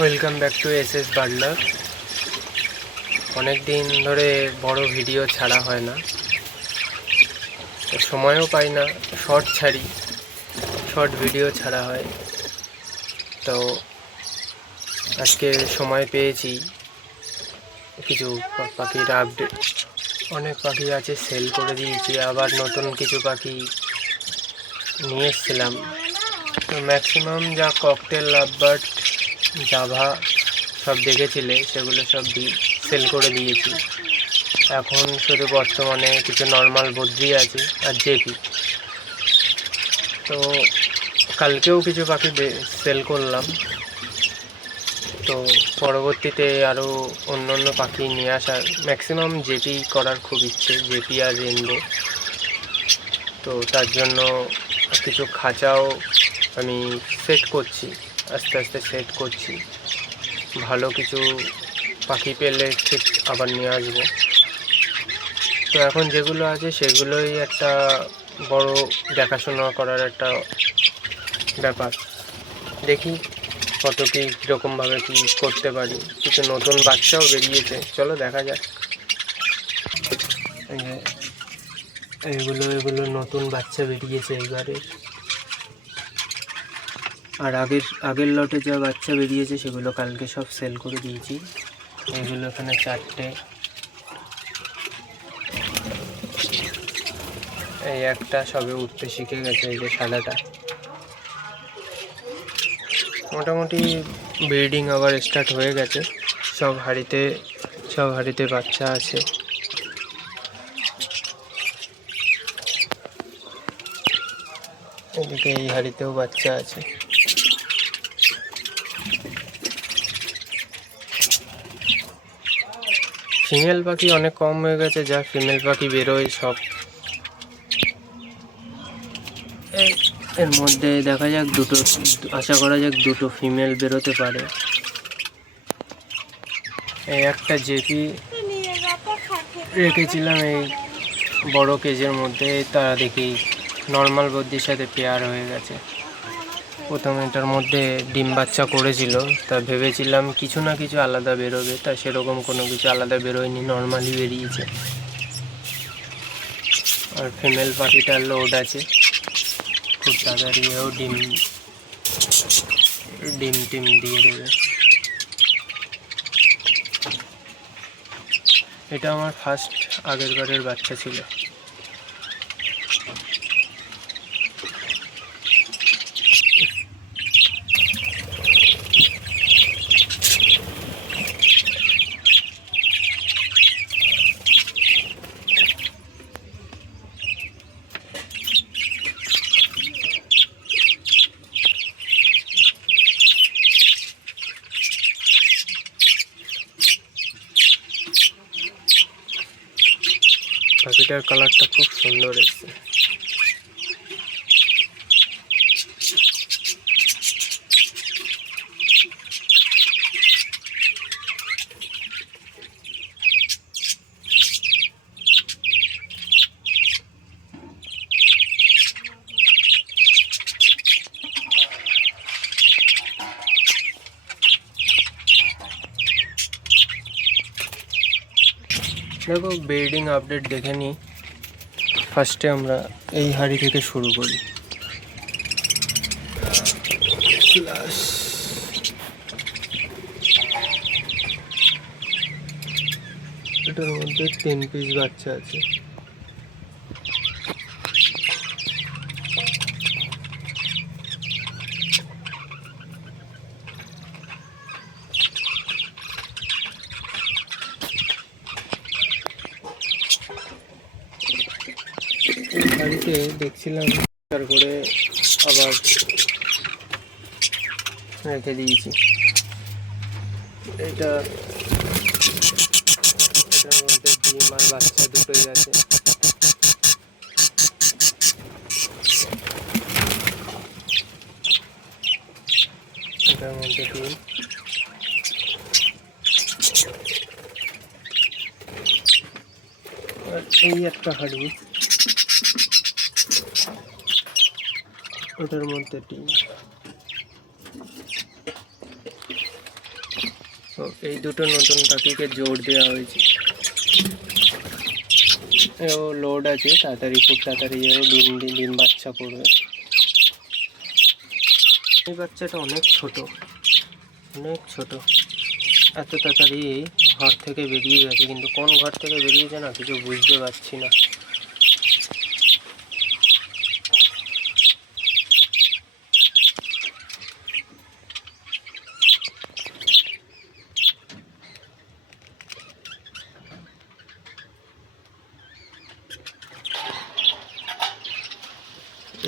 Welcome back to SS বার্ডলার। অনেক দিন ধরে বড় ভিডিও ছাড়া হয় না, সময়ও পাই না। শর্ট ছাড়ি, শর্ট ভিডিও ছাড়া হয়। তো আজকে সময় পেয়েছি, কিছু পাখির আপডেট। অনেক পাখি আছে সেল করে দিয়েছি, আবার নতুন কিছু পাখি নিয়ে এসেছিলাম। তো ম্যাক্সিমাম যা ককটেল, লাভবার্ড, জাভা সব দেখেছিলে সেগুলো সব সেল করে দিয়েছি। এখন শুধু বর্তমানে কিছু নর্মাল বদ্রি আছে আর জেপি। তো কালকেও কিছু পাখি সেল করলাম। তো পরবর্তীতে আরও অন্য অন্য পাখি নিয়ে আসার, ম্যাক্সিমাম জেপি করার খুব ইচ্ছে, জেপি আর রেনবো। তো তার জন্য কিছু খাঁচাও আমি সেট করছি, আস্তে আস্তে সেট করছি। ভালো কিছু পাখি পেলে ঠিক আবার নিয়ে আসবো। তো এখন যেগুলো আছে সেগুলোই একটা বড় দেখাশোনা করার একটা ব্যাপার। দেখি কত কী কীরকমভাবে কী করতে পারি। কিছু নতুন বাচ্চাও বেরিয়েছে, চলো দেখা যাক। এগুলো নতুন বাচ্চা বেরিয়েছে এইবারে। আর আগের লটে যা বাচ্চা বেরিয়েছে সেগুলো কালকে সব সেল করে দিয়েছি। এগুলো এখানে 4টে, এই একটা সবে উঠতে শিখে গেছে, এই যে সাদাটা। মোটামুটি ব্রিডিং আবার স্টার্ট হয়ে গেছে, সব হাঁড়িতে বাচ্চা আছে। এদিকে এই হাঁড়িতেও বাচ্চা আছে। ফিমেল পাখি অনেক কম হয়ে গেছে, যা ফিমেল পাখি বেরোয় সব। এর মধ্যে দেখা যাক দুটো, আশা করা যাক দুটো ফিমেল বেরোতে পারে। এই একটা জেপি রেখেছিলাম এই বড় কেজের মধ্যে, তারা দেখি নর্মাল বদ্রির সাথে পেয়ার হয়ে গেছে। প্রথমে এটার মধ্যে ডিম বাচ্চা করেছিল, তা ভেবেছিলাম কিছু না কিছু আলাদা বেরোবে, তা সেরকম কোনো কিছু আলাদা বেরোয়নি, নর্মালি বেরিয়েছে। আর ফিমেল পাখিটার লোড আছে, খুব তাড়াতাড়ি এও ডিম দিয়ে দেবে। এটা আমার ফার্স্ট আগের বারের বাচ্চা ছিল। পাখিটার কালারটা খুব সুন্দর এসছে। দেখো ব্রিডিং আপডেট দেখে নিই। ফার্স্টে আমরা এই হাঁড়ি থেকে শুরু করি। এটার মধ্যে 3 পিস বাচ্চা আছে। বাড়িতে দেখছিলাম তারপরে আবার রেখে দিয়েছি। এটার মধ্যে ডিম আর বাচ্চা দুটোই আছে। এটার মধ্যে ডিম, আর এই একটা হাঁড়ি, ওটার মধ্যে ডিম। তো এই দুটো নতুন পাখিকে জোর দেওয়া হয়েছে। ও লোড আছে, তাড়াতাড়ি খুব তাড়াতাড়ি ডিম বাচ্চা করবে। এই বাচ্চাটা অনেক ছোট, অনেক ছোট, এত তাড়াতাড়ি ঘর থেকে বেরিয়ে গেছে, কিন্তু কোন ঘর থেকে বেরিয়েছে না কিছু বুঝতে পারছি না।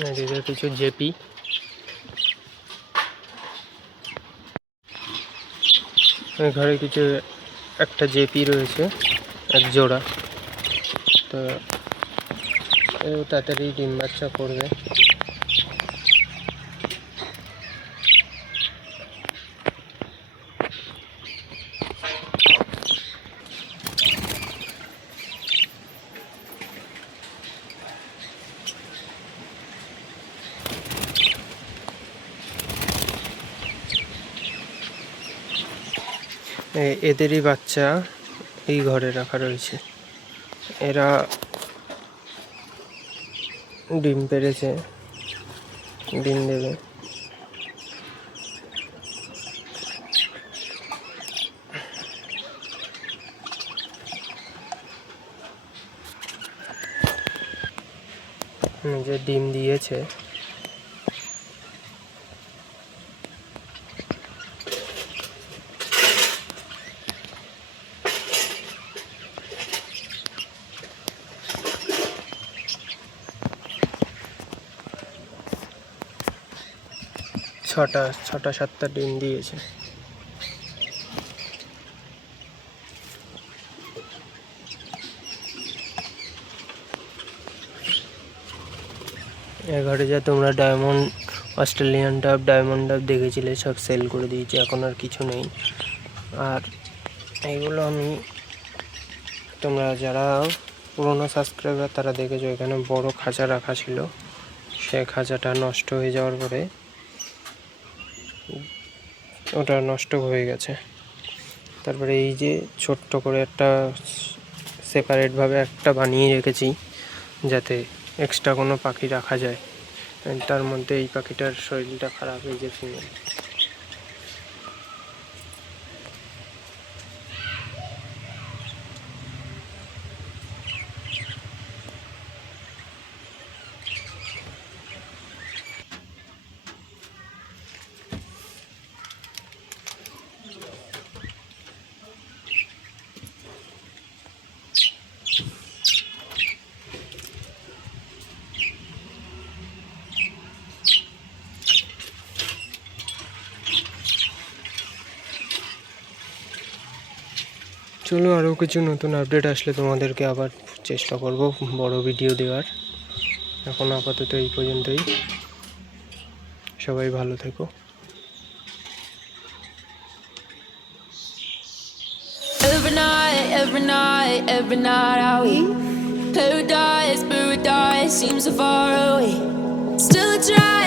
এদিকে কিছু জেপি, ঘরে কিছু একটা জেপি রয়েছে, এক জোড়া। তো তাড়াতাড়ি ডিম বাচ্চা করবে। এদেরই বাচ্চা এই ঘরে রাখা রয়েছে। এরা ডিম পেড়েছে, ডিম দেবে। যে ডিম দিয়েছে, ছটা সাতটা ডিম দিয়েছে। এ ঘরে যা তোমরা ডায়মন্ড, অস্ট্রেলিয়ান ডাব, ডায়মন্ড ডাব দেখেছিলে, সব সেল করে দিয়েছি, এখন আর কিছু নেই। আর এইগুলো আমি, তোমরা যারা পুরোনো সাবস্ক্রাইবার তারা দেখেছো, এখানে বড় খাঁচা রাখা ছিল, সে খাঁচাটা নষ্ট হয়ে যাওয়ার পরে ওটা নষ্ট হয়ে গেছে। তারপরে এই যে ছোট্ট করে একটা সেপারেটভাবে একটা বানিয়ে রেখেছি, যাতে এক্সট্রা কোনো পাখি রাখা যায়। তার মধ্যে এই পাখিটার শরীরটা খারাপ হয়ে যে ফিমেল। চলো, আরও কিছু নতুন আপডেট আসলে তোমাদেরকে আবার চেষ্টা করব বড় ভিডিও দেওয়ার। এখন আপাতত এই পর্যন্তই, সবাই ভালো থেকো। Every night I weep. Paradise seems so far away. Still I try